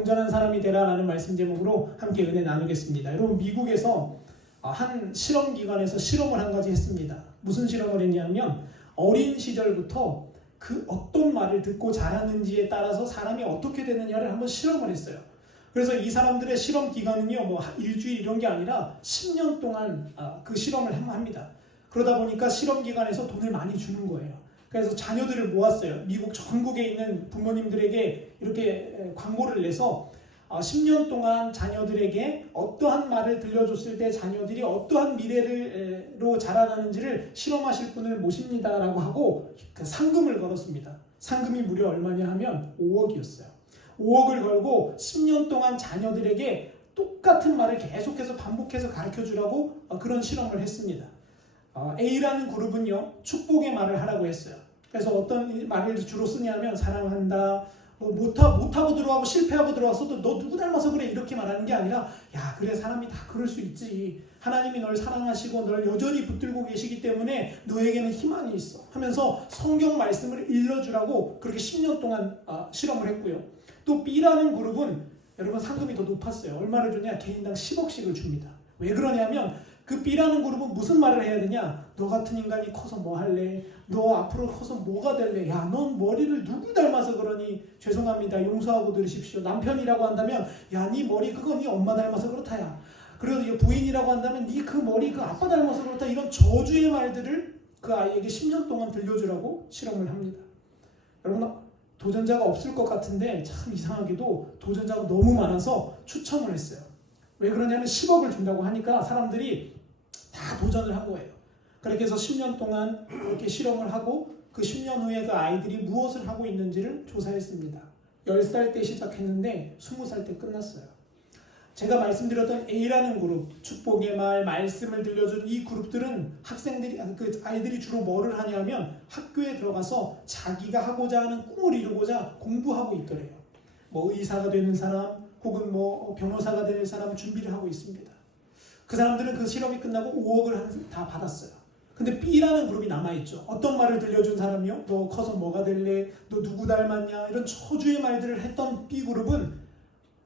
온전한 사람이 되라라는 말씀 제목으로 함께 은혜 나누겠습니다. 여러분, 미국에서 한 실험 기관에서 실험을 한 가지 했습니다. 무슨 실험을 했냐면 어린 시절부터 그 어떤 말을 듣고 자라는지에 따라서 사람이 어떻게 되느냐를 한번 실험을 했어요. 그래서 이 사람들의 실험 기간은요, 뭐 일주일 이런 게 아니라 10년 동안 그 실험을 합니다. 그러다 보니까 실험 기관에서 돈을 많이 주는 거예요. 그래서 자녀들을 모았어요. 미국 전국에 있는 부모님들에게 이렇게 광고를 내서 10년 동안 자녀들에게 어떠한 말을 들려줬을 때 자녀들이 어떠한 미래로 자라나는지를 실험하실 분을 모십니다라고 하고 그 상금을 걸었습니다. 상금이 무려 얼마냐 하면 5억이었어요. 5억을 걸고 10년 동안 자녀들에게 똑같은 말을 계속해서 반복해서 가르쳐주라고 그런 실험을 했습니다. A라는 그룹은요, 축복의 말을 하라고 했어요. 그래서 어떤 말을 주로 쓰냐면 사랑한다, 못하고 들어가고 실패하고 들어왔어도 너 누구 닮아서 그래 이렇게 말하는 게 아니라 야 그래 사람이 다 그럴 수 있지, 하나님이 널 사랑하시고 널 여전히 붙들고 계시기 때문에 너에게는 희망이 있어 하면서 성경 말씀을 일러주라고 그렇게 10년 동안 실험을 했고요. 또 B라는 그룹은 여러분 상금이 더 높았어요. 얼마를 주냐? 개인당 10억씩을 줍니다. 왜 그러냐면 그 B라는 그룹은 무슨 말을 해야 되냐? 너 같은 인간이 커서 뭐 할래? 너 앞으로 커서 뭐가 될래? 야, 넌 머리를 누구 닮아서 그러니? 죄송합니다. 용서하고 들으십시오. 남편이라고 한다면 야, 네 머리 그거 네 엄마 닮아서 그렇다야. 그리고 부인이라고 한다면 네 그 머리 그 아빠 닮아서 그렇다. 이런 저주의 말들을 그 아이에게 10년 동안 들려주라고 실험을 합니다. 여러분, 도전자가 없을 것 같은데 참 이상하게도 도전자가 너무 많아서 추첨을 했어요. 왜 그러냐면 10억을 준다고 하니까 사람들이 다 도전을 한 거예요. 그렇게 해서 10년 동안 그렇게 실험을 하고 그 10년 후에 그 아이들이 무엇을 하고 있는지를 조사했습니다. 10살 때 시작했는데 20살 때 끝났어요. 제가 말씀드렸던 A라는 그룹, 축복의 말, 말씀을 들려준 이 그룹들은 그 아이들이 주로 뭐를 하냐면 학교에 들어가서 자기가 하고자 하는 꿈을 이루고자 공부하고 있더래요. 뭐 의사가 되는 사람, 혹은 뭐 변호사가 될 사람 준비를 하고 있습니다. 그 사람들은 그 실험이 끝나고 5억을 다 받았어요. 근데 B라는 그룹이 남아있죠. 어떤 말을 들려준 사람이요? 너 커서 뭐가 될래? 너 누구 닮았냐? 이런 저주의 말들을 했던 B그룹은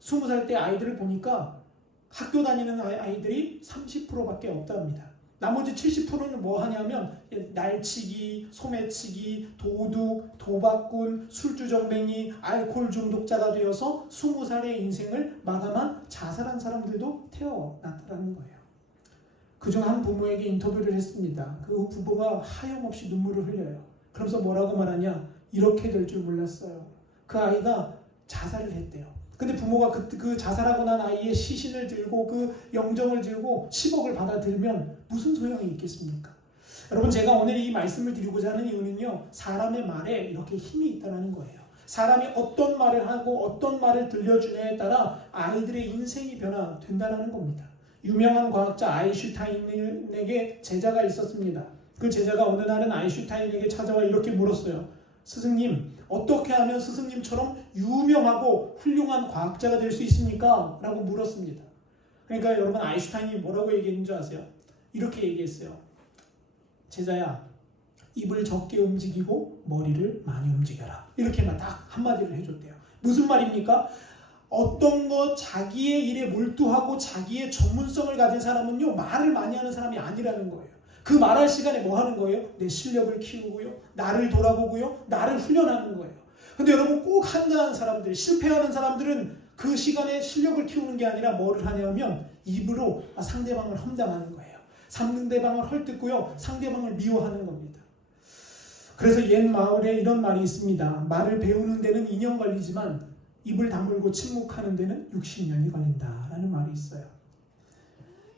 20살 때 아이들을 보니까 학교 다니는 아이들이 30%밖에 없답니다. 나머지 70%는 뭐 하냐면 날치기, 소매치기, 도둑, 도박꾼, 술주정뱅이, 알코올 중독자가 되어서 20살의 인생을 마감한 자살한 사람들도 태어났다는 거예요. 그중 한 부모에게 인터뷰를 했습니다. 그 부모가 하염없이 눈물을 흘려요. 그러면서 뭐라고 말하냐? 이렇게 될 줄 몰랐어요. 그 아이가 자살을 했대요. 근데 부모가 그 자살하고 난 아이의 시신을 들고 그 영정을 들고 10억을 받아들면 무슨 소용이 있겠습니까? 여러분, 제가 오늘 이 말씀을 드리고자 하는 이유는요, 사람의 말에 이렇게 힘이 있다는 거예요. 사람이 어떤 말을 하고 어떤 말을 들려주냐에 따라 아이들의 인생이 변화된다는 겁니다. 유명한 과학자 아인슈타인에게 제자가 있었습니다. 그 제자가 어느 날은 아인슈타인에게 찾아와 이렇게 물었어요. 스승님, 어떻게 하면 스승님처럼 유명하고 훌륭한 과학자가 될 수 있습니까? 라고 물었습니다. 그러니까 여러분, 아인슈타인이 뭐라고 얘기했는지 아세요? 이렇게 얘기했어요. 제자야, 입을 적게 움직이고 머리를 많이 움직여라. 이렇게만 딱 한마디를 해줬대요. 무슨 말입니까? 어떤 것 자기의 일에 몰두하고 자기의 전문성을 가진 사람은요, 말을 많이 하는 사람이 아니라는 거예요. 그 말할 시간에 뭐 하는 거예요? 내 실력을 키우고요, 나를 돌아보고요, 나를 훈련하는 거예요. 근데 여러분, 꼭 한가한 사람들, 실패하는 사람들은 그 시간에 실력을 키우는 게 아니라 뭐를 하냐면 입으로 상대방을 험담하는 거예요. 상대방을 헐뜯고요, 상대방을 미워하는 겁니다. 그래서 옛 마을에 이런 말이 있습니다. 말을 배우는 데는 2년 걸리지만 입을 다물고 침묵하는 데는 60년이 걸린다라는 말이 있어요.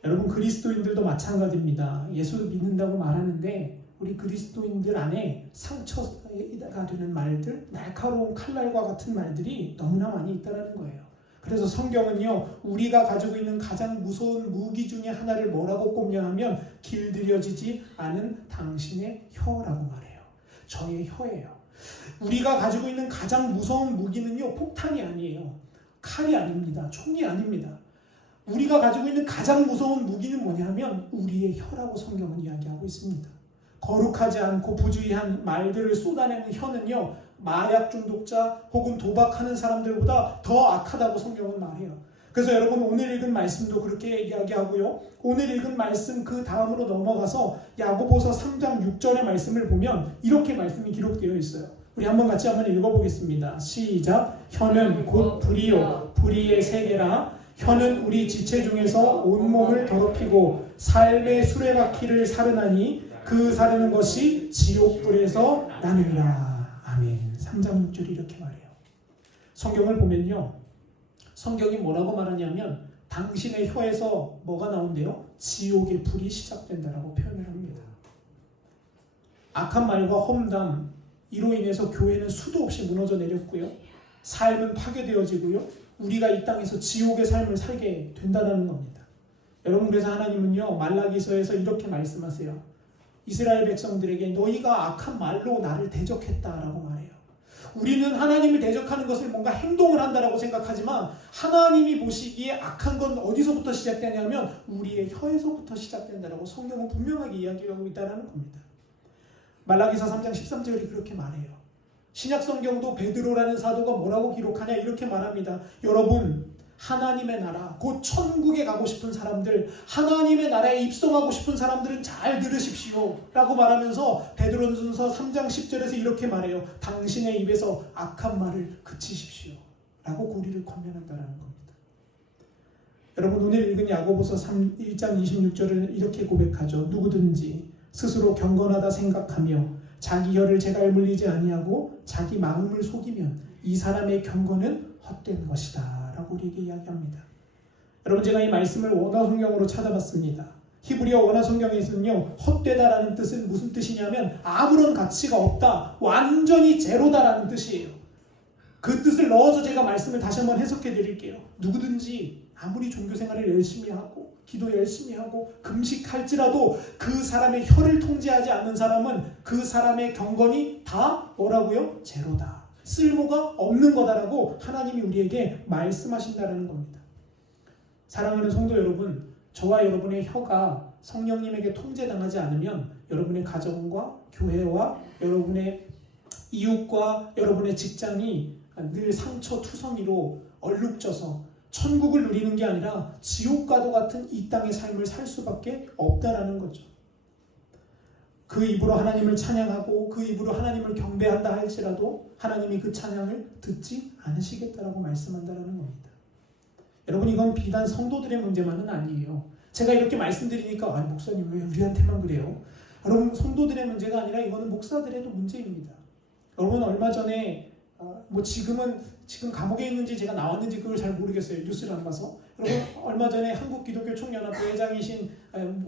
여러분, 그리스도인들도 마찬가지입니다. 예수를 믿는다고 말하는데 우리 그리스도인들 안에 상처가 되는 말들, 날카로운 칼날과 같은 말들이 너무나 많이 있다는 거예요. 그래서 성경은요, 우리가 가지고 있는 가장 무서운 무기 중에 하나를 뭐라고 꼽냐 하면 길들여지지 않은 당신의 혀라고 말해요. 저의 혀예요. 우리가 가지고 있는 가장 무서운 무기는요, 폭탄이 아니에요. 칼이 아닙니다. 총이 아닙니다. 우리가 가지고 있는 가장 무서운 무기는 뭐냐면 우리의 혀라고 성경은 이야기하고 있습니다. 거룩하지 않고 부주의한 말들을 쏟아내는 혀는요, 마약 중독자 혹은 도박하는 사람들보다 더 악하다고 성경은 말해요. 그래서 여러분 오늘 읽은 말씀도 그렇게 이야기하고요. 오늘 읽은 말씀 그 다음으로 넘어가서 야고보서 3장 6절의 말씀을 보면 이렇게 말씀이 기록되어 있어요. 우리 한번 같이 한번 읽어보겠습니다. 시작. 혀는 곧 불이요 불의의 세계라. 혀는 우리 지체 중에서 온몸을 더럽히고 삶의 수레바퀴를 사르나니 그 사르는 것이 지옥불에서 나느니라. 아멘. 3장 6절이 이렇게 말해요. 성경을 보면요, 성경이 뭐라고 말하냐면 당신의 혀에서 뭐가 나온대요? 지옥의 불이 시작된다라고 표현을 합니다. 악한 말과 험담 이로 인해서 교회는 수도 없이 무너져 내렸고요, 삶은 파괴되어지고요, 우리가 이 땅에서 지옥의 삶을 살게 된다는 겁니다. 여러분, 그래서 하나님은요 말라기서에서 이렇게 말씀하세요. 이스라엘 백성들에게 너희가 악한 말로 나를 대적했다라고 말해요. 우리는 하나님을 대적하는 것을 뭔가 행동을 한다라고 생각하지만 하나님이 보시기에 악한 건 어디서부터 시작되냐면 우리의 혀에서부터 시작된다라고 성경은 분명하게 이야기하고 있다는 겁니다. 말라기서 3장 13절이 그렇게 말해요. 신약 성경도 베드로라는 사도가 뭐라고 기록하냐 이렇게 말합니다. 여러분, 하나님의 나라, 곧 천국에 가고 싶은 사람들, 하나님의 나라에 입성하고 싶은 사람들은 잘 들으십시오 라고 말하면서 베드로전서 3장 10절에서 이렇게 말해요. 당신의 입에서 악한 말을 그치십시오 라고 우리를 권면한다는 겁니다. 여러분, 오늘 읽은 야고보서 1장 26절을 이렇게 고백하죠. 누구든지 스스로 경건하다 생각하며 자기 혀를 제갈 물리지 아니하고 자기 마음을 속이면 이 사람의 경건은 헛된 것이다 라고 우리에게 이야기합니다. 여러분, 제가 이 말씀을 원어 성경으로 찾아봤습니다. 히브리어 원어 성경에서는요, 헛되다라는 뜻은 무슨 뜻이냐면 아무런 가치가 없다, 완전히 제로다라는 뜻이에요. 그 뜻을 넣어서 제가 말씀을 다시 한번 해석해 드릴게요. 누구든지 아무리 종교 생활을 열심히 하고 기도 열심히 하고 금식할지라도 그 사람의 혀를 통제하지 않는 사람은 그 사람의 경건이 다 뭐라고요? 제로다, 쓸모가 없는 거다라고 하나님이 우리에게 말씀하신다는 겁니다. 사랑하는 성도 여러분, 저와 여러분의 혀가 성령님에게 통제당하지 않으면 여러분의 가정과 교회와 여러분의 이웃과 여러분의 직장이 늘 상처투성이로 얼룩져서 천국을 누리는 게 아니라 지옥과도 같은 이 땅의 삶을 살 수밖에 없다라는 거죠. 그 입으로 하나님을 찬양하고 그 입으로 하나님을 경배한다 할지라도 하나님이 그 찬양을 듣지 않으시겠다라고 말씀한다는 겁니다. 여러분, 이건 비단 성도들의 문제만은 아니에요. 제가 이렇게 말씀드리니까 아니 목사님 왜 우리한테만 그래요? 여러분, 성도들의 문제가 아니라 이거는 목사들의도 문제입니다. 여러분, 얼마 전에 지금 감옥에 있는지 제가 나왔는지 그걸 잘 모르겠어요. 뉴스를 안 봐서. 여러분, 얼마 전에 한국기독교총연합회 회장이신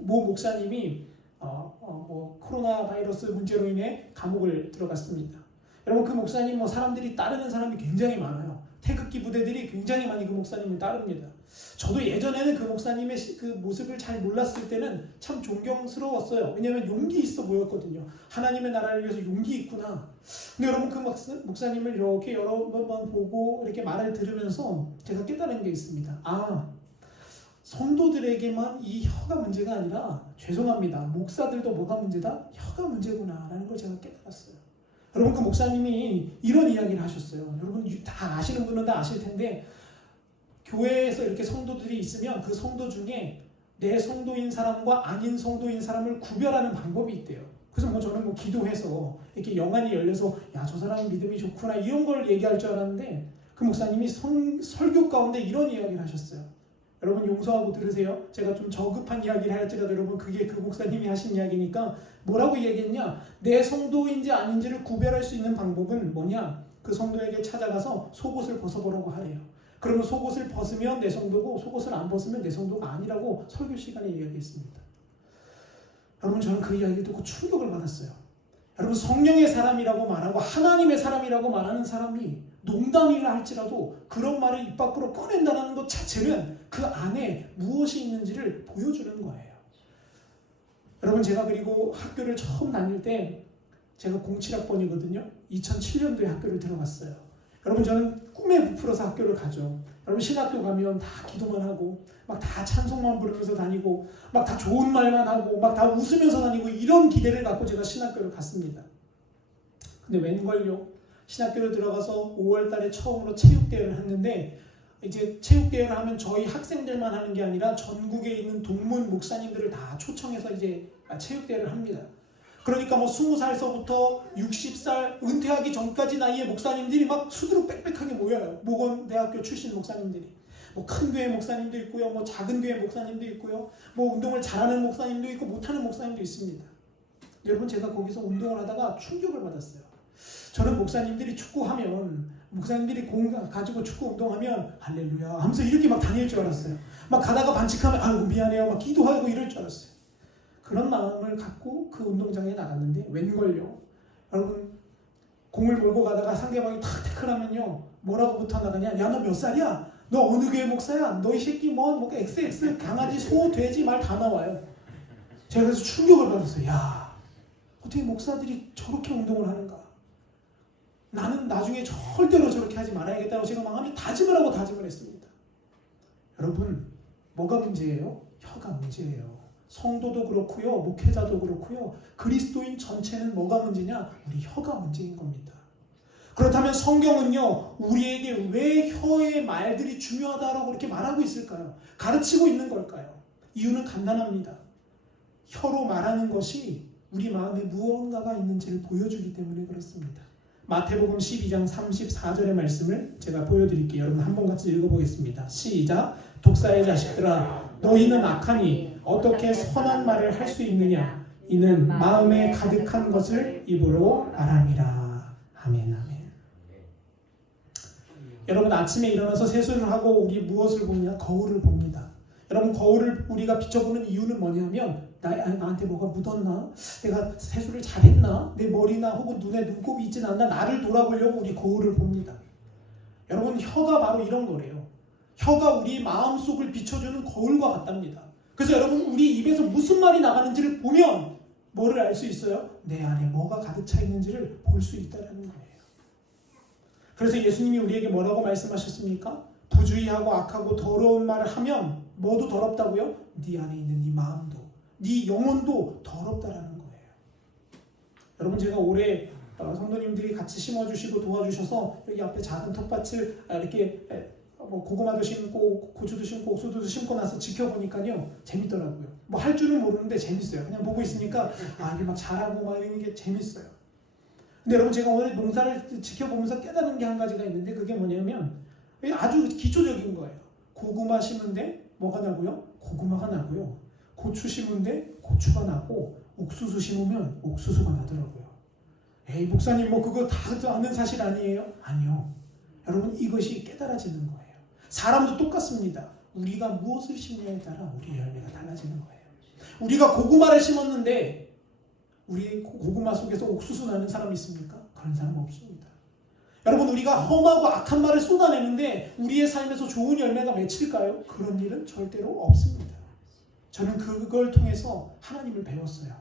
모 목사님이 코로나 바이러스 문제로 인해 감옥을 들어갔습니다. 여러분, 그 목사님 사람들이 따르는 사람이 굉장히 많아요. 태극기 부대들이 굉장히 많이 그 목사님을 따릅니다. 저도 예전에는 그 목사님의 그 모습을 잘 몰랐을 때는 참 존경스러웠어요. 왜냐하면 용기 있어 보였거든요. 하나님의 나라를 위해서 용기 있구나. 근데 여러분, 그 목사님을 이렇게 여러 번 보고 이렇게 말을 들으면서 제가 깨달은 게 있습니다. 성도들에게만 이 혀가 문제가 아니라, 죄송합니다, 목사들도 뭐가 문제다? 혀가 문제구나 라는 걸 제가 깨달았어요. 여러분, 그 목사님이 이런 이야기를 하셨어요. 여러분 다 아시는 분은 다 아실 텐데, 교회에서 이렇게 성도들이 있으면 그 성도 중에 내 성도인 사람과 아닌 성도인 사람을 구별하는 방법이 있대요. 그래서 저는 기도해서 이렇게 영안이 열려서 야, 저 사람은 믿음이 좋구나 이런 걸 얘기할 줄 알았는데, 그 목사님이 설교 가운데 이런 이야기를 하셨어요. 여러분 용서하고 들으세요. 제가 좀 저급한 이야기를 할지라도 여러분 그게 그 목사님이 하신 이야기니까 뭐라고 얘기했냐, 내 성도인지 아닌지를 구별할 수 있는 방법은 뭐냐, 그 성도에게 찾아가서 속옷을 벗어보라고 하래요. 그러면 속옷을 벗으면 내 성도고 속옷을 안 벗으면 내 성도가 아니라고 설교 시간에 이야기했습니다. 여러분, 저는 그 이야기를 듣고 충격을 받았어요. 여러분, 성령의 사람이라고 말하고 하나님의 사람이라고 말하는 사람이 농담이라 할지라도 그런 말을 입 밖으로 꺼낸다는 것 자체는 그 안에 무엇이 있는지를 보여주는 거예요. 여러분, 제가 그리고 학교를 처음 다닐 때 제가 07학번이거든요. 2007년도에 학교를 들어갔어요. 여러분, 저는 꿈에 부풀어서 학교를 가죠. 여러분, 신학교 가면 다 기도만 하고 막 다 찬송만 부르면서 다니고 막 다 좋은 말만 하고 막 다 웃으면서 다니고 이런 기대를 갖고 제가 신학교를 갔습니다. 근데 웬걸요, 신학교를 들어가서 5월 달에 처음으로 체육대회를 했는데 이제 체육대회를 하면 저희 학생들만 하는 게 아니라 전국에 있는 동문 목사님들을 다 초청해서 이제 체육대회를 합니다. 그러니까 뭐 20살서부터 60살 은퇴하기 전까지 나이의 목사님들이 막 수두룩 빽빽하게 모여요. 모건대학교 출신 목사님들이. 뭐 큰 교회 목사님도 있고요. 뭐 작은 교회 목사님도 있고요. 뭐 운동을 잘하는 목사님도 있고 못하는 목사님도 있습니다. 여러분 제가 거기서 운동을 하다가 충격을 받았어요. 저는 목사님들이 축구하면 목사님들이 공 가지고 축구 운동하면 할렐루야 하면서 이렇게 막 다닐 줄 알았어요. 막 가다가 반칙하면 아이고 미안해요 막 기도하고 이럴 줄 알았어요. 그런 마음을 갖고 그 운동장에 나갔는데 웬걸요. 여러분 공을 몰고 가다가 상대방이 탁 태클하면요 뭐라고부터 나가냐. 야 너 몇 살이야? 너 어느 교회 목사야? 너 이 새끼 뭐 XX 강아지 소 돼지 말 다 나와요. 제가 그래서 충격을 받았어요. 야 어떻게 목사들이 저렇게 운동을 하는가. 나는 나중에 절대로 저렇게 하지 말아야겠다고 제가 마음에 다짐을 하고 다짐을 했습니다. 여러분 뭐가 문제예요? 혀가 문제예요. 성도도 그렇고요. 목회자도 그렇고요. 그리스도인 전체는 뭐가 문제냐? 우리 혀가 문제인 겁니다. 그렇다면 성경은요. 우리에게 왜 혀의 말들이 중요하다고 그렇게 말하고 있을까요? 가르치고 있는 걸까요? 이유는 간단합니다. 혀로 말하는 것이 우리 마음에 무언가가 있는지를 보여주기 때문에 그렇습니다. 마태복음 12장 34절의 말씀을 제가 보여드릴게요. 여러분 한번 같이 읽어보겠습니다. 시작. 독사의 자식들아 너희는 악하니 어떻게 선한 말을 할 수 있느냐. 이는 마음에 가득한 것을 입으로 말함이라. 아멘 아멘. 여러분 아침에 일어나서 세수를 하고 우리 무엇을 보냐? 거울을 봅니다. 여러분 거울을 우리가 비춰보는 이유는 뭐냐면 나한테 뭐가 묻었나? 내가 세수를 잘했나? 내 머리나 혹은 눈에 눈곱이 있진 않나? 나를 돌아보려고 우리 거울을 봅니다. 여러분 혀가 바로 이런 거래요. 혀가 우리 마음속을 비춰주는 거울과 같답니다. 그래서 여러분 우리 입에서 무슨 말이 나가는지를 보면 뭐를 알 수 있어요? 내 안에 뭐가 가득 차 있는지를 볼 수 있다는 거예요. 그래서 예수님이 우리에게 뭐라고 말씀하셨습니까? 부주의하고 악하고 더러운 말을 하면 뭐도 더럽다고요? 네 안에 있는 네 마음도 네 영혼도 더럽다라는 거예요. 여러분 제가 올해 성도님들이 같이 심어주시고 도와주셔서 여기 앞에 작은 텃밭을 이렇게 뭐 고구마도 심고 고추도 심고 옥수수도 심고 나서 지켜보니까요 재밌더라고요. 뭐 할 줄은 모르는데 재밌어요. 그냥 보고 있으니까 이게 막 자라고 막 이런 게 재밌어요. 근데 여러분 제가 오늘 농사를 지켜보면서 깨달은 게 한 가지가 있는데 그게 뭐냐면 아주 기초적인 거예요. 고구마 심은데 뭐가 나고요? 고구마가 나고요. 고추 심은데 고추가 나고 옥수수 심으면 옥수수가 나더라고요. 에이 목사님 뭐 그거 다 아는 사실 아니에요? 아니요. 여러분 이것이 깨달아지는 거예요. 사람도 똑같습니다. 우리가 무엇을 심냐에 따라 우리의 열매가 달라지는 거예요. 우리가 고구마를 심었는데 우리 고구마 속에서 옥수수 나는 사람 있습니까? 그런 사람 없습니다. 여러분 우리가 험하고 악한 말을 쏟아내는데 우리의 삶에서 좋은 열매가 맺힐까요? 그런 일은 절대로 없습니다. 저는 그걸 통해서 하나님을 배웠어요.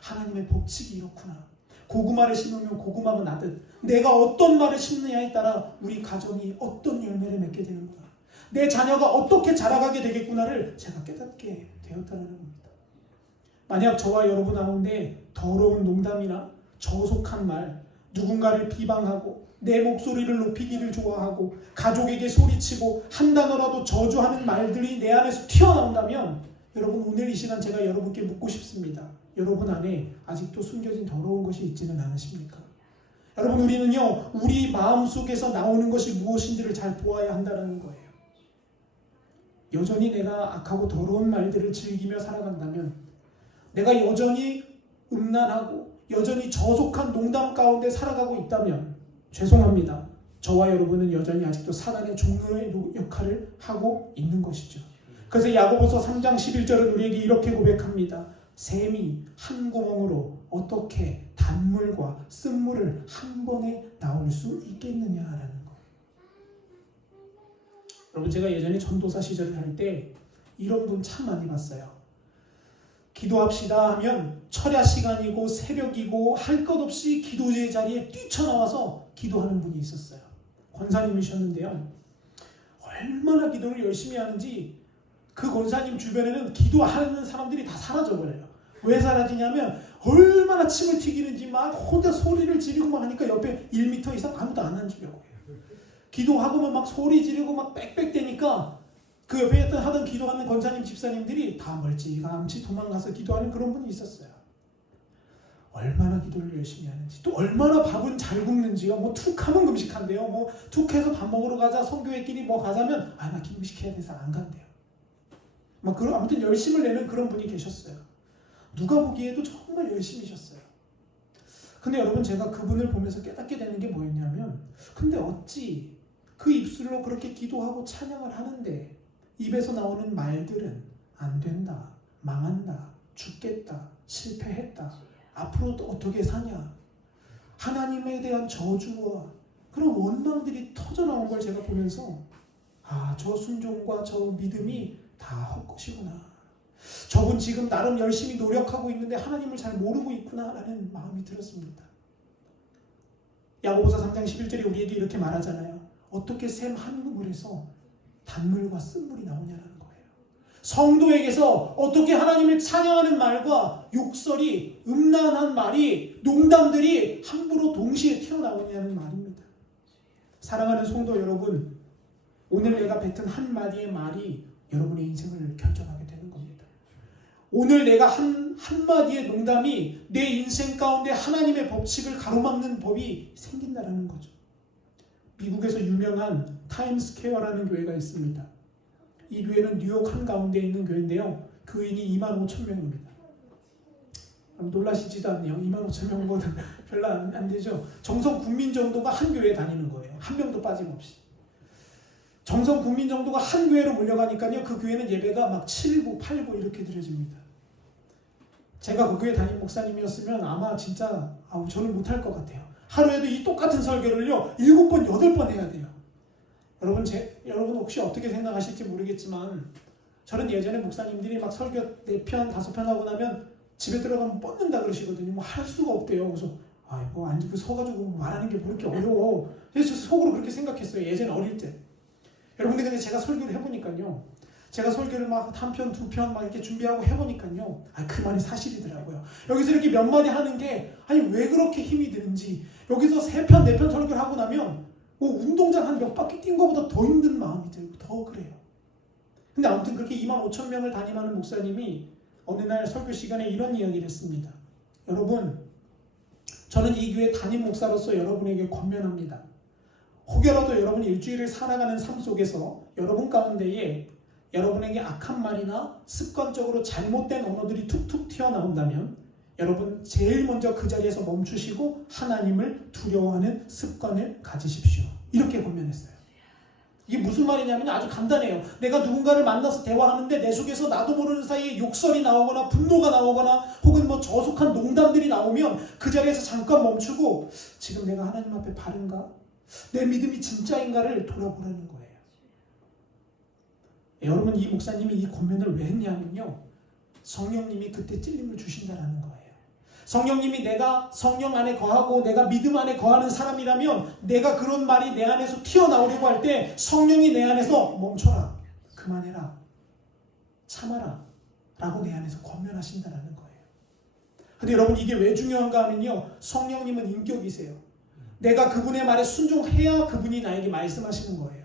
하나님의 법칙이 이렇구나. 고구마를 심으면 고구마가 나듯 내가 어떤 말을 심느냐에 따라 우리 가정이 어떤 열매를 맺게 되는구나. 내 자녀가 어떻게 자라가게 되겠구나를 제가 깨닫게 되었다는 겁니다. 만약 저와 여러분 가운데 더러운 농담이나 저속한 말, 누군가를 비방하고 내 목소리를 높이기를 좋아하고 가족에게 소리치고 한 단어라도 저주하는 말들이 내 안에서 튀어나온다면 여러분 오늘 이 시간 제가 여러분께 묻고 싶습니다. 여러분 안에 아직도 숨겨진 더러운 것이 있지는 않으십니까? 여러분 우리는요 우리 마음속에서 나오는 것이 무엇인지를 잘 보아야 한다는 거예요. 여전히 내가 악하고 더러운 말들을 즐기며 살아간다면 내가 여전히 음란하고 여전히 저속한 농담 가운데 살아가고 있다면 죄송합니다. 저와 여러분은 여전히 아직도 사단의 종로의 역할을 하고 있는 것이죠. 그래서 야고보서 3장 11절은 우리에게 이렇게 고백합니다. 샘이 한 구멍으로 어떻게 단물과 쓴물을 한 번에 나올 수 있겠느냐라는 거. 여러분 제가 예전에 전도사 시절을 할 때 이런 분 참 많이 봤어요. 기도합시다 하면 철야 시간이고 새벽이고 할 것 없이 기도의 자리에 뛰쳐나와서 기도하는 분이 있었어요. 권사님이셨는데요. 얼마나 기도를 열심히 하는지 그 권사님 주변에는 기도하는 사람들이 다 사라져버려요. 왜 사라지냐면 얼마나 침을 튀기는지 막 혼자 소리를 지르고 막 하니까 옆에 1m 이상 아무도 안 앉으려고 해요. 기도하고만 막 소리 지르고 막 빽빽대니까 그 옆에 하던 기도하는 권사님 집사님들이 다 멀찌감치 도망가서 기도하는 그런 분이 있었어요. 얼마나 기도를 열심히 하는지, 또 얼마나 밥은 잘 굽는지요. 뭐 툭하면 금식한대요. 뭐 툭해서 밥 먹으러 가자, 성교회끼리 뭐 가자면 나 금식해야 돼서 안 간대요. 막 그런 아무튼 열심을 내는 그런 분이 계셨어요. 누가 보기에도 정말 열심히셨어요. 근데 여러분, 제가 그분을 보면서 깨닫게 되는 게 뭐였냐면, 근데 어찌 그 입술로 그렇게 기도하고 찬양을 하는데 입에서 나오는 말들은 안 된다, 망한다, 죽겠다, 실패했다, 앞으로 또 어떻게 사냐, 하나님에 대한 저주와 그런 원망들이 터져나온 걸 제가 보면서 저 순종과 저 믿음이 다 헛것이구나. 저분 지금 나름 열심히 노력하고 있는데 하나님을 잘 모르고 있구나라는 마음이 들었습니다. 야고보서 3장 11절에 우리에게 이렇게 말하잖아요. 어떻게 샘 한 그물에서 단물과 쓴물이 나오냐는 거예요. 성도에게서 어떻게 하나님을 찬양하는 말과 욕설이, 음란한 말이, 농담들이 함부로 동시에 튀어나오냐는 말입니다. 사랑하는 성도 여러분, 오늘 내가 뱉은 한마디의 말이 여러분의 인생을 결정하게 되는 겁니다. 오늘 내가 한마디의 농담이 내 인생 가운데 하나님의 법칙을 가로막는 법이 생긴다는 거죠. 미국에서 유명한 타임스퀘어라는 교회가 있습니다. 이 교회는 뉴욕 한가운데 있는 교회인데요. 교인이 25,000명입니다. 놀라시지도 않네요. 25,000명보다 별로 안 되죠. 정성 국민 정도가 한 교회에 다니는 거예요. 한 명도 빠짐없이. 정성 국민 정도가 한 교회로 몰려가니까요. 그 교회는 예배가 막 7부, 8부 이렇게 드려집니다. 제가 그 교회 담임 목사님이었으면 아마 진짜 저는 못할 것 같아요. 하루에도 이 똑같은 설교를요 7번, 8번 해야 돼요. 여러분 혹시 어떻게 생각하실지 모르겠지만 저는 예전에 목사님들이 막 설교 4편, 5편 하고 나면 집에 들어가면 뻗는다 그러시거든요. 뭐 할 수가 없대요. 그래서 그 서가지고 말하는 게 뭐 이렇게 어려워. 그래서 저 속으로 그렇게 생각했어요. 예전에 어릴 때. 여러분, 근데 제가 설교를 해보니까요. 제가 설교를 막 1편, 2편 막 이렇게 준비하고 해보니까요. 그 말이 사실이더라고요. 여기서 이렇게 몇 마디 하는 게 왜 그렇게 힘이 드는지, 여기서 3편, 4편 설교를 하고 나면 운동장 한 몇 바퀴 뛴 것보다 더 힘든 마음이 들고 더 그래요. 근데 아무튼 그렇게 25,000명을 담임하는 목사님이 어느 날 설교 시간에 이런 이야기를 했습니다. 여러분, 저는 이 교회 담임 목사로서 여러분에게 권면합니다. 혹여라도 여러분이 일주일을 살아가는 삶 속에서 여러분 가운데에 여러분에게 악한 말이나 습관적으로 잘못된 언어들이 툭툭 튀어나온다면 여러분 제일 먼저 그 자리에서 멈추시고 하나님을 두려워하는 습관을 가지십시오. 이렇게 권면했어요. 이게 무슨 말이냐면 아주 간단해요. 내가 누군가를 만나서 대화하는데 내 속에서 나도 모르는 사이에 욕설이 나오거나 분노가 나오거나 혹은 저속한 농담들이 나오면 그 자리에서 잠깐 멈추고 지금 내가 하나님 앞에 바른가? 내 믿음이 진짜인가를 돌아보라는 거예요. 여러분, 이 목사님이 이 권면을 왜 했냐면요. 성령님이 그때 찔림을 주신다는 거예요. 성령님이 내가 성령 안에 거하고 내가 믿음 안에 거하는 사람이라면 내가 그런 말이 내 안에서 튀어나오려고 할 때 성령이 내 안에서 멈춰라, 그만해라, 참아라 라고 내 안에서 권면하신다는 거예요. 근데 여러분, 이게 왜 중요한가 하면요. 성령님은 인격이세요. 내가 그분의 말에 순종해야 그분이 나에게 말씀하시는 거예요.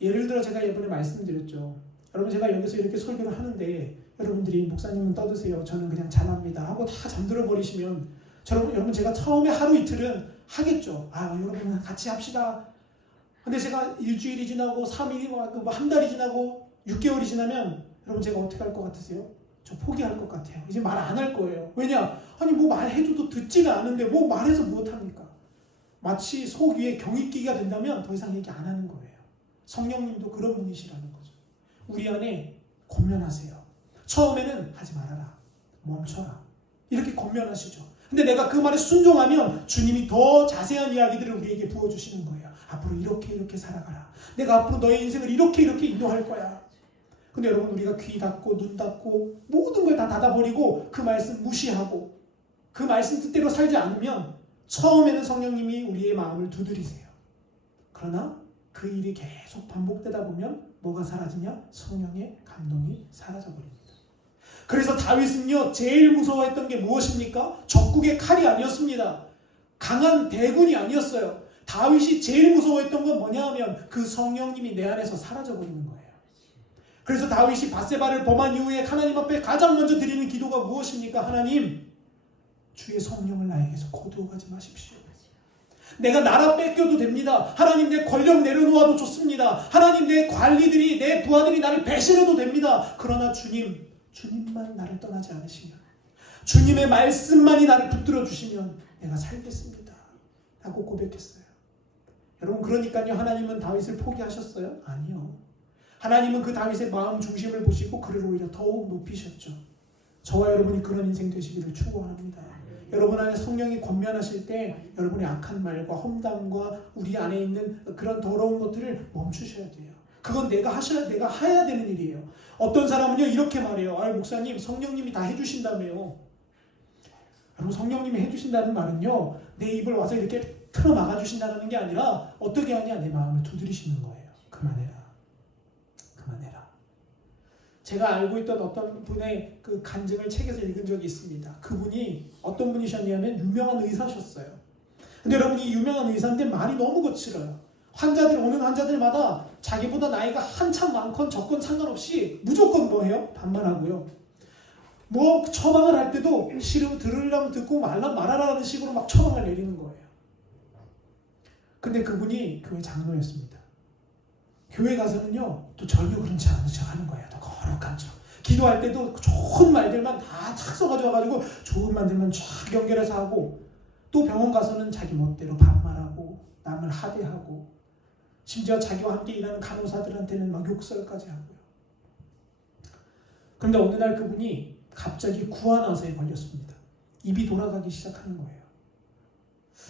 예를 들어 제가 예전에 말씀드렸죠. 여러분, 제가 여기서 이렇게 설교를 하는데 여러분들이 목사님은 떠드세요, 저는 그냥 잠합니다 하고 다 잠들어 버리시면 여러분 제가 처음에 하루 이틀은 하겠죠. 여러분 같이 합시다. 근데 제가 일주일이 지나고 3일이 한 달이 지나고 6개월이 지나면 여러분 제가 어떻게 할 것 같으세요? 저 포기할 것 같아요. 이제 말 안 할 거예요. 왜냐? 말해줘도 듣지는 않은데 말해서 무엇합니까? 마치 속 위에 경익기가 된다면 더 이상 얘기 안 하는 거예요. 성령님도 그런 분이시라는 거죠. 우리 안에 권면하세요. 처음에는 하지 말아라, 멈춰라, 이렇게 권면하시죠. 근데 내가 그 말에 순종하면 주님이 더 자세한 이야기들을 우리에게 부어주시는 거예요. 앞으로 이렇게 살아가라. 내가 앞으로 너의 인생을 이렇게 인도할 거야. 근데 여러분, 우리가 귀 닫고 눈 닫고 모든 걸 다 닫아버리고 그 말씀 무시하고 그 말씀 뜻대로 살지 않으면 처음에는 성령님이 우리의 마음을 두드리세요. 그러나 그 일이 계속 반복되다 보면 뭐가 사라지냐? 성령의 감동이 사라져버립니다. 그래서 다윗은요 제일 무서워했던 게 무엇입니까? 적국의 칼이 아니었습니다. 강한 대군이 아니었어요. 다윗이 제일 무서워했던 건 뭐냐 하면 그 성령님이 내 안에서 사라져버리는 거예요. 그래서 다윗이 밧세바를 범한 이후에 하나님 앞에 가장 먼저 드리는 기도가 무엇입니까? 하나님, 주의 성령을 나에게서 거두어 가지 마십시오. 내가 나라 뺏겨도 됩니다. 하나님, 내 권력 내려놓아도 좋습니다. 하나님, 내 관리들이, 내 부하들이 나를 배신해도 됩니다. 그러나 주님만 나를 떠나지 않으시면, 주님의 말씀만이 나를 붙들어 주시면 내가 살겠습니다 라고 고백했어요. 여러분, 그러니까요, 하나님은 다윗을 포기하셨어요? 아니요. 하나님은 그 다윗의 마음 중심을 보시고 그를 오히려 더욱 높이셨죠. 저와 여러분이 그런 인생 되시기를 축원합니다. 여러분 안에 성령이 권면하실 때 여러분의 악한 말과 험담과 우리 안에 있는 그런 더러운 것들을 멈추셔야 돼요. 그건 내가 해야 되는 일이에요. 어떤 사람은요 이렇게 말해요. 아유, 목사님, 성령님이 다 해주신다며요. 여러분, 성령님이 해주신다는 말은요 내 입을 와서 이렇게 틀어 막아주신다는 게 아니라 어떻게 하냐, 내 마음을 두드리시는 거예요. 그만해라. 제가 알고 있던 어떤 분의 그 간증을 책에서 읽은 적이 있습니다. 그분이 어떤 분이셨냐면 유명한 의사셨어요. 근데 여러분, 이 유명한 의사인데 말이 너무 거칠어요. 오는 환자들마다 자기보다 나이가 한참 많건 적건 상관없이 무조건 뭐해요? 반말하고요. 뭐 처방을 할 때도 싫으면 들으려면 듣고 말라면 말하라는 식으로 막 처방을 내리는 거예요. 근데 그분이 교회 장로였습니다. 교회 가서는요 또 전혀 그렇지 않은 척 하는 거예요. 더 거룩한 척. 기도할 때도 좋은 말들만 다 탁 써가지고 좋은 말들만 쫙 연결해서 하고, 또 병원 가서는 자기 멋대로 반말하고 남을 하대하고 심지어 자기와 함께 일하는 간호사들한테는 막 욕설까지 하고요. 그런데 어느 날 그분이 갑자기 구안화사에 걸렸습니다. 입이 돌아가기 시작하는 거예요.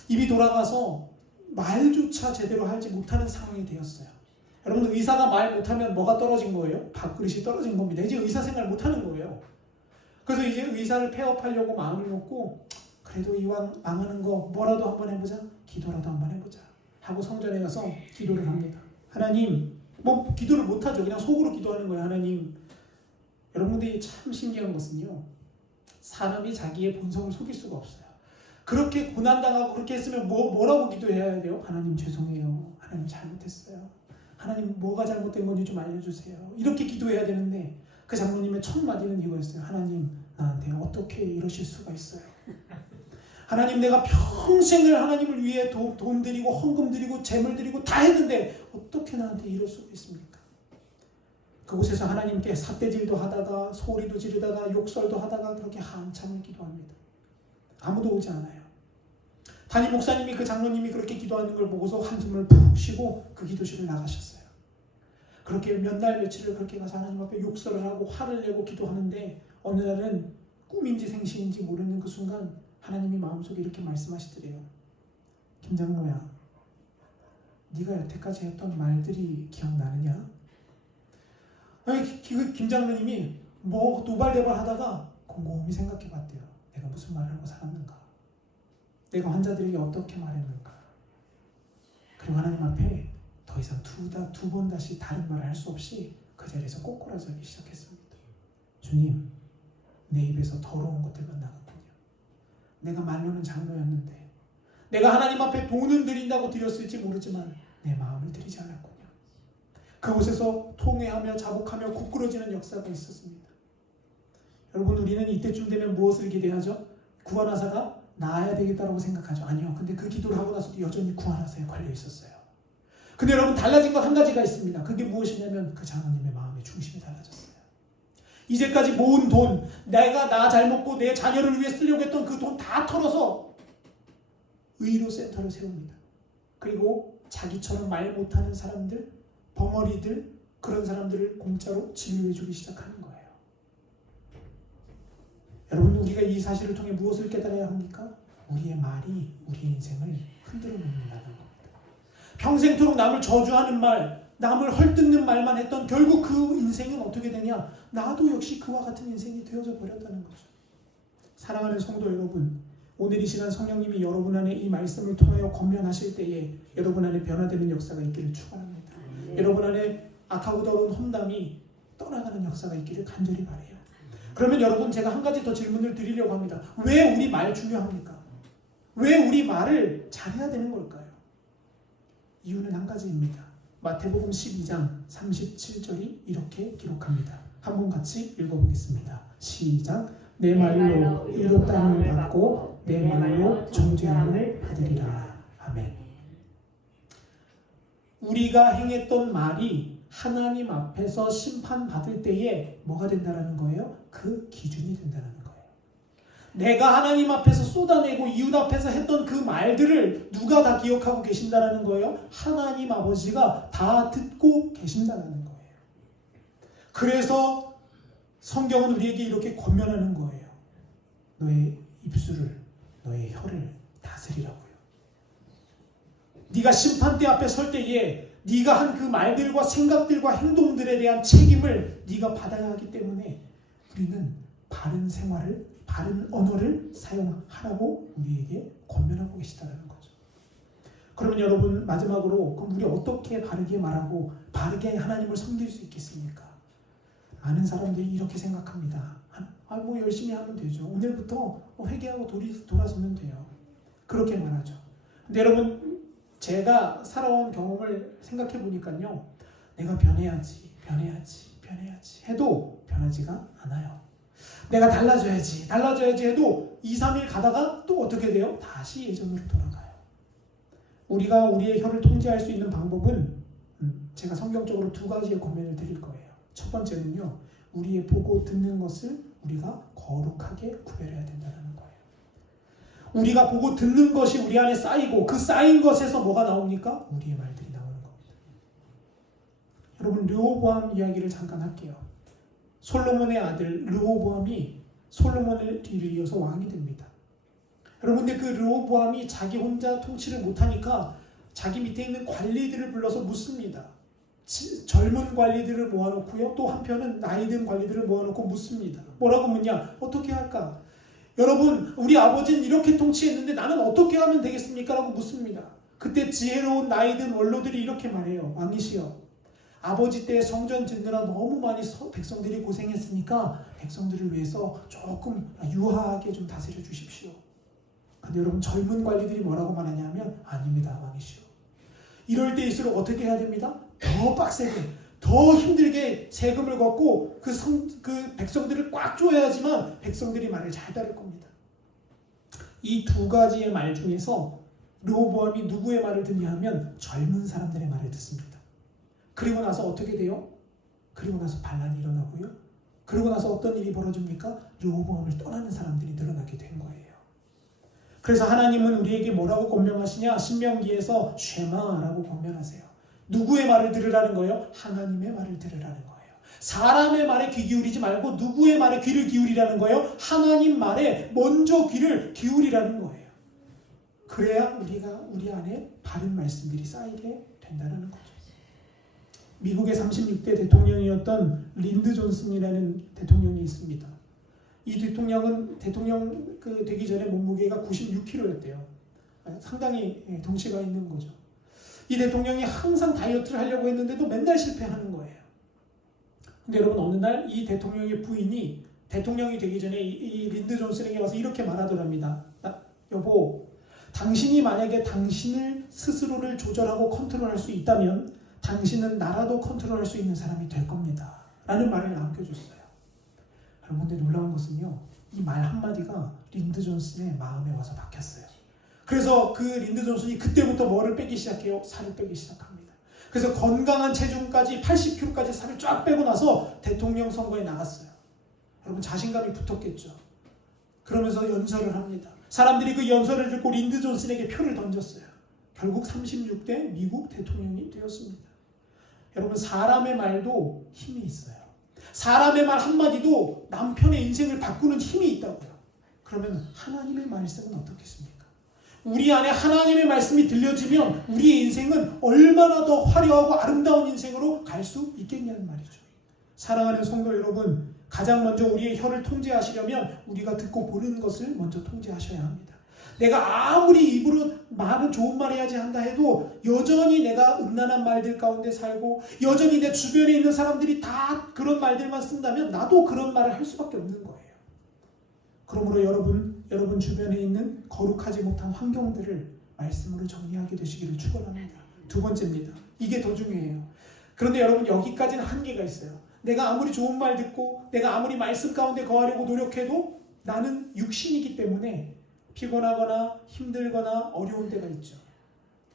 입이 돌아가서 말조차 제대로 하지 못하는 상황이 되었어요. 여러분, 의사가 말 못하면 뭐가 떨어진 거예요? 밥그릇이 떨어진 겁니다. 이제 의사 생활 못하는 거예요. 그래서 이제 의사를 폐업하려고 마음을 먹고, 그래도 이왕 망하는 거 뭐라도 한번 해보자, 기도라도 한번 해보자 하고 성전에 가서 기도를 합니다. 하나님, 뭐 기도를 못하죠. 그냥 속으로 기도하는 거예요. 하나님. 여러분들이 참 신기한 것은요, 사람이 자기의 본성을 속일 수가 없어요. 그렇게 고난당하고 그렇게 했으면 뭐라고 기도해야 돼요? 하나님 죄송해요. 하나님 잘못했어요. 하나님, 뭐가 잘못된 건지 좀 알려주세요. 이렇게 기도해야 되는데 그 장로님의 첫 마디는 이거였어요. 하나님, 나한테 어떻게 이러실 수가 있어요? 하나님, 내가 평생을 하나님을 위해 돈 드리고 헌금 드리고 재물 드리고 다 했는데 어떻게 나한테 이럴 수가 있습니까? 그곳에서 하나님께 삿대질도 하다가 소리도 지르다가 욕설도 하다가 그렇게 한참을 기도합니다. 아무도 오지 않아요. 담임 목사님이, 그 장로님이 그렇게 기도하는 걸 보고서 한숨을 푹 쉬고 그 기도실을 나가셨어요. 그렇게 몇 날 며칠을 그렇게 가서 하나님 앞에 욕설을 하고 화를 내고 기도하는데, 어느 날은 꿈인지 생시인지 모르는 그 순간 하나님이 마음속에 이렇게 말씀하시더래요. 김 장로야, 네가 여태까지 했던 말들이 기억나느냐? 아니, 김 장로님이 뭐 도발대발 하다가 곰곰이 생각해 봤대요. 내가 무슨 말을 하고 살았는가? 내가 환자들에게 어떻게 말했는가? 그리고 하나님 앞에 더 이상 두 번 다시 다른 말을 할 수 없이 그 자리에서 꼬꾸라지기 시작했습니다. 주님, 내 입에서 더러운 것들만 나갔군요. 내가 말로는 장로였는데, 내가 하나님 앞에 돈은 드린다고 드렸을지 모르지만 내 마음을 드리지 않았군요. 그곳에서 통회하며 자복하며 고꾸러지는 역사가 있었습니다. 여러분, 우리는 이때쯤 되면 무엇을 기대하죠? 구안화사가 나아야 되겠다라고 생각하죠. 아니요. 근데 그 기도를 하고 나서도 여전히 구안화사에 걸려 있었어요. 근데 여러분, 달라진 건 한 가지가 있습니다. 그게 무엇이냐면 그 장로님의 마음의 중심이 달라졌어요. 이제까지 모은 돈, 내가 나 잘 먹고 내 자녀를 위해 쓰려고 했던 그 돈 다 털어서 의료센터를 세웁니다. 그리고 자기처럼 말 못하는 사람들, 벙어리들, 그런 사람들을 공짜로 진료해주기 시작하는 거예요. 여러분, 우리가 이 사실을 통해 무엇을 깨달아야 합니까? 우리의 말이 우리의 인생을 흔들어 놓는다는 겁니다. 평생토록 남을 저주하는 말, 남을 헐뜯는 말만 했던 결국 그 인생은 어떻게 되냐? 나도 역시 그와 같은 인생이 되어져 버렸다는 거죠. 사랑하는 성도 여러분, 오늘 이 시간 성령님이 여러분 안에 이 말씀을 통하여 권면하실 때에 여러분 안에 변화되는 역사가 있기를 축원합니다. 여러분 안에 악하고 더러운 험담이 떠나가는 역사가 있기를 간절히 바라요. 그러면 여러분 제가 한 가지 더 질문을 드리려고 합니다. 왜 우리 말 중요합니까? 왜 우리 말을 잘해야 되는 걸까요? 이유는 한 가지입니다. 마태복음 12장 37절이 이렇게 기록합니다. 한번 같이 읽어보겠습니다. 시작. 내 말로 의롭다함을 받고 내 말로 정죄함을 받으리라. 아멘. 우리가 행했던 말이 하나님 앞에서 심판받을 때에 뭐가 된다는 거예요? 그 기준이 된다는 거예요. 내가 하나님 앞에서 쏟아내고 이웃 앞에서 했던 그 말들을 누가 다 기억하고 계신다는 거예요? 하나님 아버지가 다 듣고 계신다는 거예요. 그래서 성경은 우리에게 이렇게 권면하는 거예요. 너의 입술을, 너의 혀를 다스리라고요. 네가 심판대 앞에 설 때에 네가 한 그 말들과 생각들과 행동들에 대한 책임을 네가 받아야 하기 때문에 우리는 바른 생활을, 바른 언어를 사용하라고 우리에게 권면하고 계시다는 거죠. 그러면 여러분 마지막으로 그럼 우리 어떻게 바르게 말하고 바르게 하나님을 섬길 수 있겠습니까? 많은 사람들이 이렇게 생각합니다. 뭐 열심히 하면 되죠. 오늘부터 회개하고 돌아서면 돼요. 그렇게 말하죠. 근데 여러분 제가 살아온 경험을 생각해 보니까요. 내가 변해야지 해도 변하지가 않아요. 내가 달라져야지 해도 2, 3일 가다가 또 어떻게 돼요? 다시 예전으로 돌아가요. 우리가 우리의 혀를 통제할 수 있는 방법은 제가 성경적으로 2가지의 권면을 드릴 거예요. 첫 번째는요. 우리의 보고 듣는 것을 우리가 거룩하게 구별해야 된다는 거예요. 우리가 보고 듣는 것이 우리 안에 쌓이고 그 쌓인 것에서 뭐가 나옵니까? 우리의 말들이 나오는 겁니다. 여러분 르호보암 이야기를 잠깐 할게요. 솔로몬의 아들 르호보암이 솔로몬을 뒤를 이어서 왕이 됩니다. 여러분 근데 그 르호보암이 자기 혼자 통치를 못하니까 자기 밑에 있는 관리들을 불러서 묻습니다. 젊은 관리들을 모아놓고요. 또 한편은 나이 든 관리들을 모아놓고 묻습니다. 뭐라고 묻냐? 어떻게 할까? 여러분 우리 아버지는 이렇게 통치했는데 나는 어떻게 하면 되겠습니까? 라고 묻습니다. 그때 지혜로운 나이 든 원로들이 이렇게 말해요. 왕이시여, 아버지 때 성전 짓느라 너무 많이 백성들이 고생했으니까 백성들을 위해서 조금 유하하게 좀 다스려 주십시오. 근데 여러분 젊은 관리들이 뭐라고 말하냐면 아닙니다 왕이시여. 이럴 때일수록 어떻게 해야 됩니다? 더 빡세게 더 힘들게 세금을 걷고 그 백성들을 꽉 조여야지만 백성들이 말을 잘 따를 겁니다. 이 2가지의 말 중에서 르호보암이 누구의 말을 듣냐 하면 젊은 사람들의 말을 듣습니다. 그리고 나서 어떻게 돼요? 그리고 나서 반란이 일어나고요. 그리고 나서 어떤 일이 벌어집니까? 르호보암을 떠나는 사람들이 늘어나게 된 거예요. 그래서 하나님은 우리에게 뭐라고 권면하시냐? 신명기에서 쉐마라고 권면하세요. 누구의 말을 들으라는 거예요? 하나님의 말을 들으라는 거예요. 사람의 말에 귀 기울이지 말고 누구의 말에 귀를 기울이라는 거예요? 하나님 말에 먼저 귀를 기울이라는 거예요. 그래야 우리 안에 바른 말씀들이 쌓이게 된다는 거죠. 미국의 36대 대통령이었던 린드 존슨이라는 대통령이 있습니다. 이 대통령은 대통령 되기 전에 몸무게가 96kg였대요. 상당히 덩치가 있는 거죠. 이 대통령이 항상 다이어트를 하려고 했는데도 맨날 실패하는 거예요. 근데 여러분 어느 날 이 대통령의 부인이 대통령이 되기 전에 이 린드 존슨에게 와서 이렇게 말하더랍니다. 여보, 당신이 만약에 당신을 스스로를 조절하고 컨트롤할 수 있다면 당신은 나라도 컨트롤할 수 있는 사람이 될 겁니다. 라는 말을 남겨줬어요. 여러분 근데 놀라운 것은요. 이 말 한마디가 린드 존슨의 마음에 와서 박혔어요. 그래서 그 린드 존슨이 그때부터 뭐를 빼기 시작해요? 살을 빼기 시작합니다. 그래서 건강한 체중까지 80kg까지 살을 쫙 빼고 나서 대통령 선거에 나갔어요. 여러분 자신감이 붙었겠죠. 그러면서 연설을 합니다. 사람들이 그 연설을 듣고 린드 존슨에게 표를 던졌어요. 결국 36대 미국 대통령이 되었습니다. 여러분 사람의 말도 힘이 있어요. 사람의 말 한마디도 남편의 인생을 바꾸는 힘이 있다고요. 그러면 하나님의 말씀은 어떻겠습니까? 우리 안에 하나님의 말씀이 들려지면 우리의 인생은 얼마나 더 화려하고 아름다운 인생으로 갈 수 있겠냐는 말이죠. 사랑하는 성도 여러분, 가장 먼저 우리의 혀를 통제하시려면 우리가 듣고 보는 것을 먼저 통제하셔야 합니다. 내가 아무리 입으로 말은 좋은 말 해야지 한다 해도 여전히 내가 음란한 말들 가운데 살고 여전히 내 주변에 있는 사람들이 다 그런 말들만 쓴다면 나도 그런 말을 할 수밖에 없는 거예요. 그러므로 여러분 주변에 있는 거룩하지 못한 환경들을 말씀으로 정리하게 되시기를 축원합니다. 두 번째입니다. 이게 더 중요해요. 그런데 여러분 여기까지는 한계가 있어요. 내가 아무리 좋은 말 듣고 내가 아무리 말씀 가운데 거하려고 노력해도 나는 육신이기 때문에 피곤하거나 힘들거나 어려운 때가 있죠.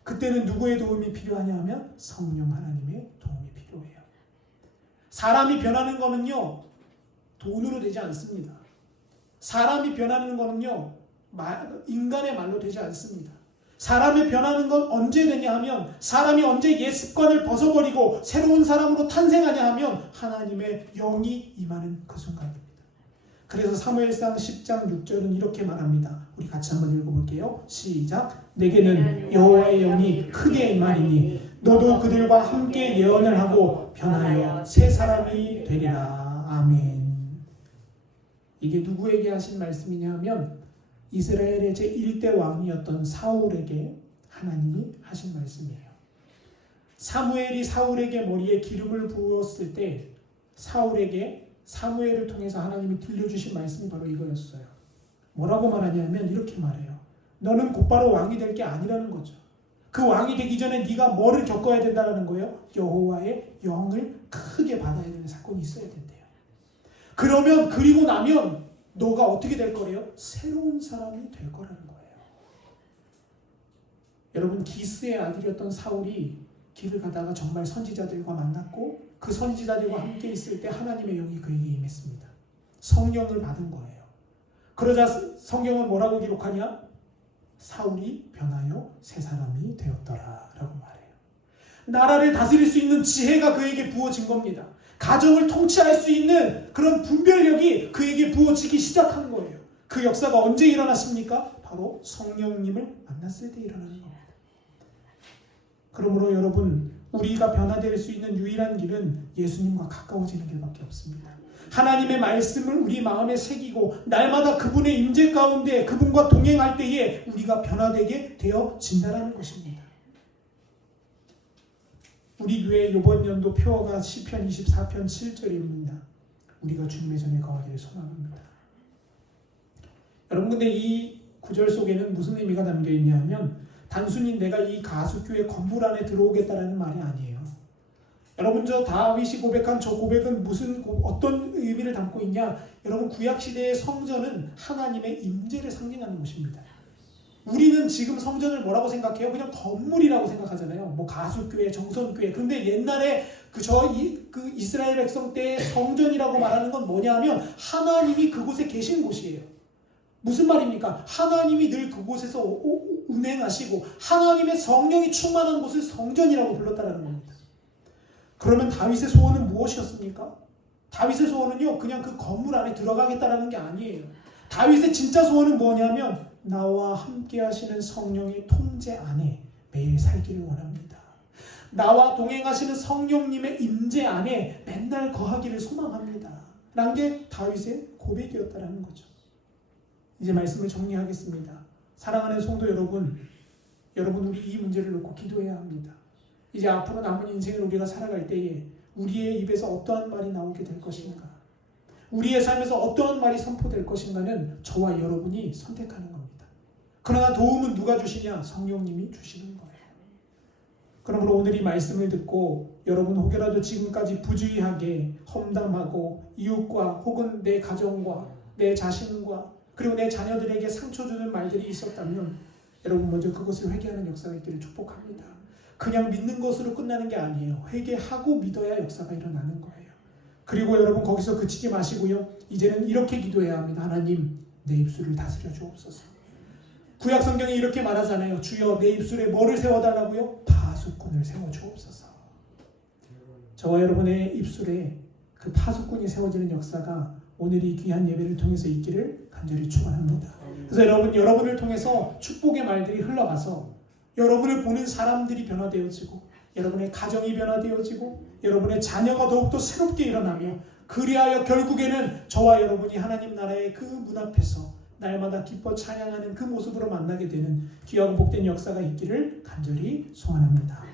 그때는 누구의 도움이 필요하냐 하면 성령 하나님의 도움이 필요해요. 사람이 변하는 거는요 돈으로 되지 않습니다. 사람이 변하는 거는요 인간의 말로 되지 않습니다. 사람이 변하는 건 언제 되냐 하면 사람이 언제 옛 습관을 벗어버리고 새로운 사람으로 탄생하냐 하면 하나님의 영이 임하는 그 순간입니다. 그래서 사무엘상 10장 6절은 이렇게 말합니다. 우리 같이 한번 읽어볼게요. 시작. 내게는 여호와의 영이 크게 임하리니 너도 그들과 함께 예언을 하고 변하여 새 사람이 되리라. 아멘. 이게 누구에게 하신 말씀이냐 하면 이스라엘의 제1대 왕이었던 사울에게 하나님이 하신 말씀이에요. 사무엘이 사울에게 머리에 기름을 부었을 때 사무엘을 통해서 하나님이 들려주신 말씀이 바로 이거였어요. 뭐라고 말하냐면 이렇게 말해요. 너는 곧바로 왕이 될 게 아니라는 거죠. 그 왕이 되기 전에 네가 뭐를 겪어야 된다는 거예요? 여호와의 영을 크게 받아야 되는 사건이 있어야 된대요. 그리고 나면 너가 어떻게 될 거래요? 새로운 사람이 될 거라는 거예요. 여러분 기스의 아들이었던 사울이 길을 가다가 정말 선지자들과 만났고 그 선지자들과 함께 있을 때 하나님의 영이 그에게 임했습니다. 성령을 받은 거예요. 그러자 성경은 뭐라고 기록하냐? 사울이 변하여 새 사람이 되었더라 라고 말해요. 나라를 다스릴 수 있는 지혜가 그에게 부어진 겁니다. 가정을 통치할 수 있는 그런 분별력이 그에게 부어지기 시작한 거예요. 그 역사가 언제 일어났습니까? 바로 성령님을 만났을 때 일어나는 겁니다. 그러므로 여러분 우리가 변화될 수 있는 유일한 길은 예수님과 가까워지는 길밖에 없습니다. 하나님의 말씀을 우리 마음에 새기고 날마다 그분의 임재 가운데 그분과 동행할 때에 우리가 변화되게 되어진다는 것입니다. 우리 교회 이번 연도 표어가 시편 24편 7절입니다. 우리가 주님의 전에 거하기를 소망합니다. 여러분 근데 이 구절 속에는 무슨 의미가 담겨 있냐면 단순히 내가 이 가수교회 건물 안에 들어오겠다라는 말이 아니에요. 여러분 저 다윗이 고백한 저 고백은 어떤 의미를 담고 있냐? 여러분 구약시대의 성전은 하나님의 임재를 상징하는 것입니다. 우리는 지금 성전을 뭐라고 생각해요? 그냥 건물이라고 생각하잖아요. 뭐 가수교회, 정선교회. 그런데 옛날에 그 이스라엘 백성 때 성전이라고 말하는 건 뭐냐면 하나님이 그곳에 계신 곳이에요. 무슨 말입니까? 하나님이 늘 그곳에서 운행하시고 하나님의 성령이 충만한 곳을 성전이라고 불렀다는 겁니다. 그러면 다윗의 소원은 무엇이었습니까? 다윗의 소원은요 그냥 그 건물 안에 들어가겠다라는 게 아니에요. 다윗의 진짜 소원은 뭐냐면 나와 함께 하시는 성령의 통제 안에 매일 살기를 원합니다. 나와 동행하시는 성령님의 임재 안에 맨날 거하기를 소망합니다. 라는 게 다윗의 고백이었다라는 거죠. 이제 말씀을 정리하겠습니다. 사랑하는 성도 여러분 우리 이 문제를 놓고 기도해야 합니다. 이제 앞으로 남은 인생을 우리가 살아갈 때에 우리의 입에서 어떠한 말이 나오게 될 것인가, 우리의 삶에서 어떠한 말이 선포될 것인가는 저와 여러분이 선택하는 겁니다. 그러나 도움은 누가 주시냐? 성령님이 주시는 거예요. 그러므로 오늘 이 말씀을 듣고 여러분 혹여라도 지금까지 부주의하게 험담하고 이웃과 혹은 내 가정과 내 자신과 그리고 내 자녀들에게 상처 주는 말들이 있었다면 여러분 먼저 그것을 회개하는 역사가 있기를 축복합니다. 그냥 믿는 것으로 끝나는 게 아니에요. 회개하고 믿어야 역사가 일어나는 거예요. 그리고 여러분 거기서 그치지 마시고요. 이제는 이렇게 기도해야 합니다. 하나님 내 입술을 다스려 주옵소서. 구약 성경이 이렇게 말하잖아요. 주여 내 입술에 뭐를 세워달라고요? 파수꾼을 세워주옵소서. 저와 여러분의 입술에 그 파수꾼이 세워지는 역사가 오늘 이 귀한 예배를 통해서 있기를 간절히 축원합니다. 그래서 여러분을 통해서 축복의 말들이 흘러가서 여러분을 보는 사람들이 변화되어지고 여러분의 가정이 변화되어지고 여러분의 자녀가 더욱더 새롭게 일어나며 그리하여 결국에는 저와 여러분이 하나님 나라의 그 문 앞에서 날마다 기뻐 찬양하는 그 모습으로 만나게 되는 귀하고 복된 역사가 있기를 간절히 소원합니다.